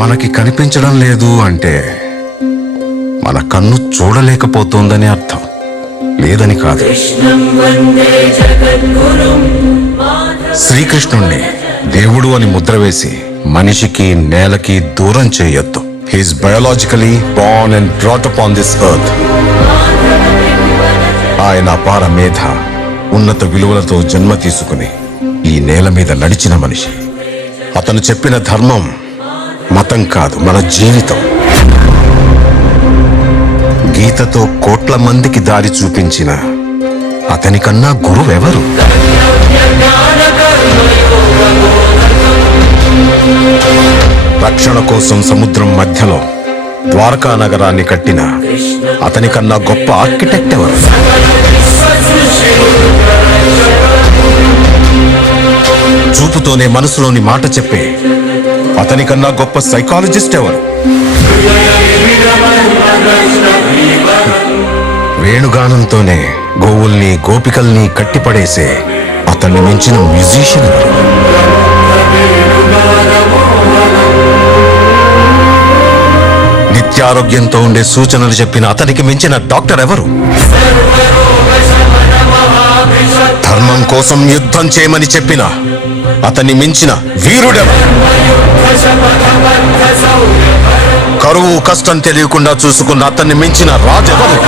మనకి కనిపించడం లేదు అంటే మన కన్ను చూడలేకపోతోందని అర్థం, లేదని కాదు. శ్రీకృష్ణుణ్ణి దేవుడు అని ముద్ర వేసి మనిషికి నేలకి దూరం చేయొద్దు. He's biologically born and brought up on this earth. ఆయన అపార మేధ, ఉన్నత విలువలతో జన్మ తీసుకుని ఈ నేల మీద నడిచిన మనిషి. అతను చెప్పిన ధర్మం మతం కాదు, మన జీవితం. గీతతో కోట్ల మందికి దారి చూపించిన అతనికన్నా గురువెవరు? రక్షణ కోసం సముద్రం మధ్యలో ద్వారకా నగరాన్ని కట్టిన అతనికన్నా గొప్ప ఆర్కిటెక్ట్ ఎవరు? చూపుతోనే మనసులోని మాట చెప్పే అతనికన్నా గొప్ప సైకాలజిస్ట్ ఎవరు? వేణుగానంతోనే గోవుల్ని గోపికల్ని కట్టిపడేసే అతన్ని మించిన మ్యూజిషియన్ ఎవరు? నిత్యారోగ్యంతో ఉండే సూచనలు చెప్పిన అతనికి మించిన డాక్టర్ ఎవరు? ధర్మం కోసం యుద్ధం చేయమని చెప్పిన అతన్ని మించిన వీరుడెవరు? కరువు కష్టం తెలియకుండా చూసుకున్న అతన్ని మించిన రాజెవరు?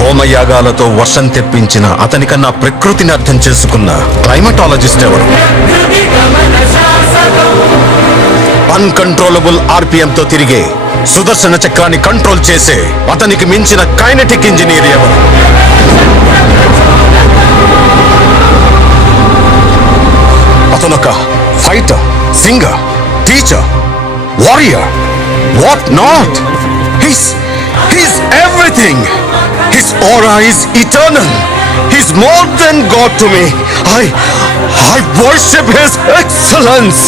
హోమయాగాలతో వర్షం తెప్పించిన అతనికన్నా ప్రకృతిని అర్థం చేసుకున్న క్లైమటాలజిస్ట్ ఎవరు? అన్కంట్రోలబుల్ ఆర్పిఎంతో తిరిగే సుదర్శన చక్రాన్ని కంట్రోల్ చేసే అతనికి మించిన కైనెటిక్ ఇంజనీర్ ఎవరు? అతనొక fighter, singer, teacher, warrior, what not. He's everything. His aura is eternal. He's more than God to me. I worship His excellence.